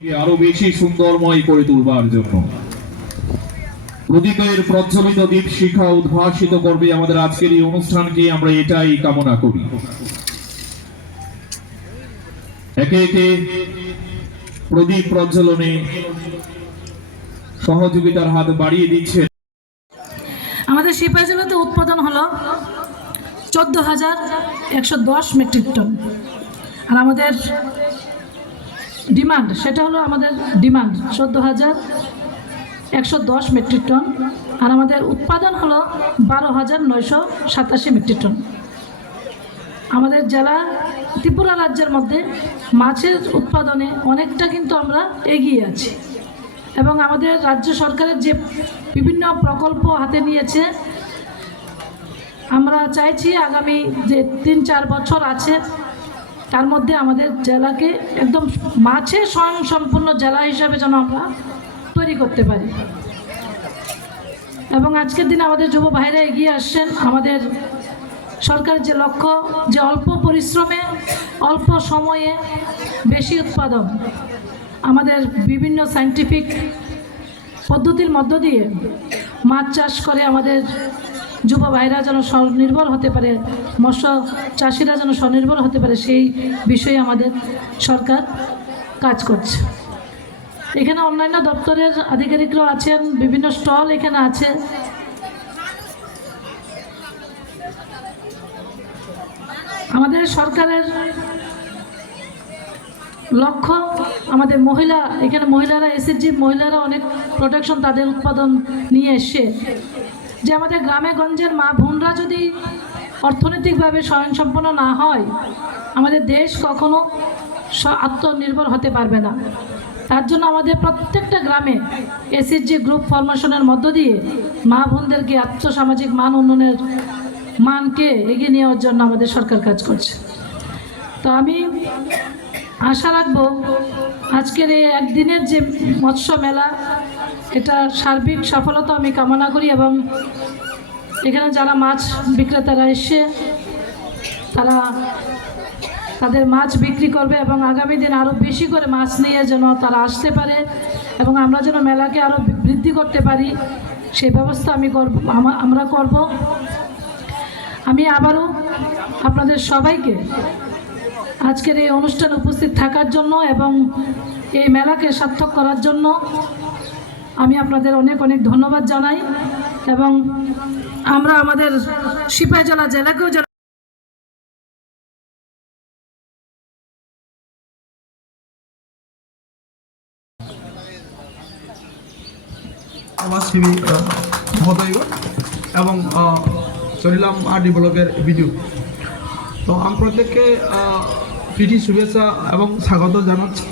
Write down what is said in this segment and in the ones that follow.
আরো বেশি সুন্দরময় করে তুলবার জন্য প্রদীপের প্রজ্বলিত দীপ শিখা উদ্ভাসিত করবে আমাদের আজকের এই অনুষ্ঠানকে। আমরা এটাই কামনা করি। একে একে প্রদীপ প্রজ্বলনে সহযোগিতার হাত বাড়িয়ে দিচ্ছে। আমাদের সিপাহী জেলাতে উৎপাদন হলো 14,110 মেট্রিক টন। আর আমাদের ডিমান্ড, সেটা হলো আমাদের ডিমান্ড 14,110 মেট্রিক টন। আর আমাদের উৎপাদন হলো 12,987 মেট্রিক টন। আমাদের জেলা ত্রিপুরা রাজ্যের মধ্যে মাছের উৎপাদনে অনেকটা কিন্তু আমরা এগিয়ে আছি। এবং আমাদের রাজ্য সরকারের যে বিভিন্ন প্রকল্প হাতে নিয়েছে, আমরা চাইছি আগামী যে 3-4 বছর আছে তার মধ্যে আমাদের জেলাকে একদম মাছে স্বয়ংসম্পূর্ণ জেলা হিসাবে যেন আমরা তৈরি করতে পারি। এবং আজকের দিনে আমাদের যুব ভাইরা এগিয়ে আসছেন। আমাদের সরকারের যে লক্ষ্য, যে অল্প পরিশ্রমে অল্প সময়ে বেশি উৎপাদন, আমাদের বিভিন্ন সায়েন্টিফিক পদ্ধতির মধ্য দিয়ে মাছ চাষ করে আমাদের যুব ভাইরা যেন স্বনির্ভর হতে পারে, মৎস্য চাষিরা যেন স্বনির্ভর হতে পারে, সেই বিষয়ে আমাদের সরকার কাজ করছে। এখানে অন্যান্য দপ্তরের আধিকারিকরাও আছেন, বিভিন্ন স্টল এখানে আছে। আমাদের সরকারের লক্ষ্য, আমাদের মহিলা, এখানে মহিলারা এসএসজি মহিলারা অনেক প্রোডাকশন তাদের উৎপাদন নিয়ে এসে, যে আমাদের গ্রামে গঞ্জের মা বোনরা যদি অর্থনৈতিকভাবে স্বয়ংসম্পন্ন না হয়, আমাদের দেশ কখনো আত্মনির্ভর হতে পারবে না। তার জন্য আমাদের প্রত্যেকটা গ্রামে এসএসজি গ্রুপ ফরমেশনের মধ্য দিয়ে মা বোনদেরকে আর্থসামাজিক মান উন্নয়নের মানকে এগিয়ে নেওয়ার জন্য আমাদের সরকার কাজ করছে। তো আমি আশা রাখবো আজকের এই একদিনের যে মৎস্য মেলা, এটা সার্বিক সফলতা আমি কামনা করি। এবং এখানে যারা মাছ বিক্রেতারা এসে তারা তাদের মাছ বিক্রি করবে এবং আগামী দিন আরও বেশি করে মাছ নিয়ে যেন তারা আসতে পারে এবং আমরা যেন মেলাকে আরও বৃদ্ধি করতে পারি, সেই ব্যবস্থা আমরা করব। আমি আবারও আপনাদের সবাইকে আজকের এই অনুষ্ঠানে উপস্থিত থাকার জন্য এবং এই মেলাকে সার্থক করার জন্য আমি আপনাদের অনেক অনেক ধন্যবাদ জানাই। এবং আমরা আমাদের সিপাহী জেলাকেও সমাজসেবী মহোদয়গণ এবং চলিলাম আরডি ব্লগের ভিডিও। তো আমি প্রত্যেককে প্রীতি শুভেচ্ছা এবং স্বাগত জানাচ্ছি।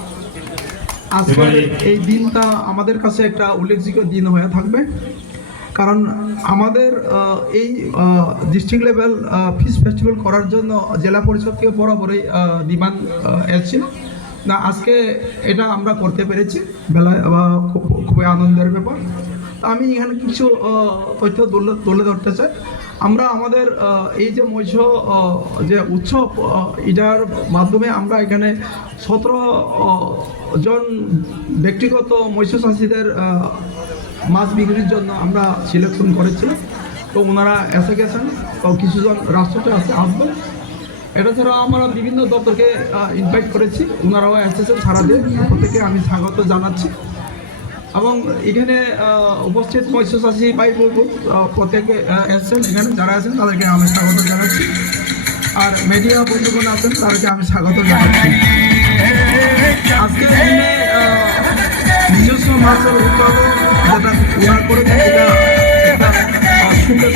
আজকে এই দিনটা আমাদের কাছে একটা উল্লেখযোগ্য দিন হয়ে থাকবে, কারণ আমাদের এই ডিস্ট্রিক্ট লেভেল ফিশ ফেস্টিভ্যাল করার জন্য জেলা পরিষদ থেকে বরাবরই ডিমান্ড এসেছিল না। আজকে এটা আমরা করতে পেরেছি, বেলায় খুবই আনন্দের ব্যাপার। আমি এখানে কিছু তথ্য তুলে ধরতে চাই। আমরা আমাদের এই যে মৎস্য যে উৎসব, এটার মাধ্যমে আমরা এখানে 17 জন ব্যক্তিগত মৎস্য চাষিদের মাছ বিক্রির জন্য আমরা সিলেকশন করেছিলাম। তো ওনারা এসে গেছেন, তো কিছুজন রাষ্ট্রতে আসবেন। এটা ছাড়াও আমরা বিভিন্ন দপ্তরকে ইনভাইট করেছি, ওনারাও এসেছেন। সারাদিন প্রত্যেকে আমি স্বাগত জানাচ্ছি। এবং এখানে উপস্থিত মৎস্য চাষি ভাই প্রত্যেকে এসেছেন, এখানে যারা আছেন তাদেরকে আমি স্বাগত জানাচ্ছি। আর মিডিয়া বন্ধুগণ আছেন, তাদেরকে আমি স্বাগত জানাচ্ছি। আজকের দিনে নিজস্ব মাছের উৎপাদন যেটা ওনার করে একটা সুন্দর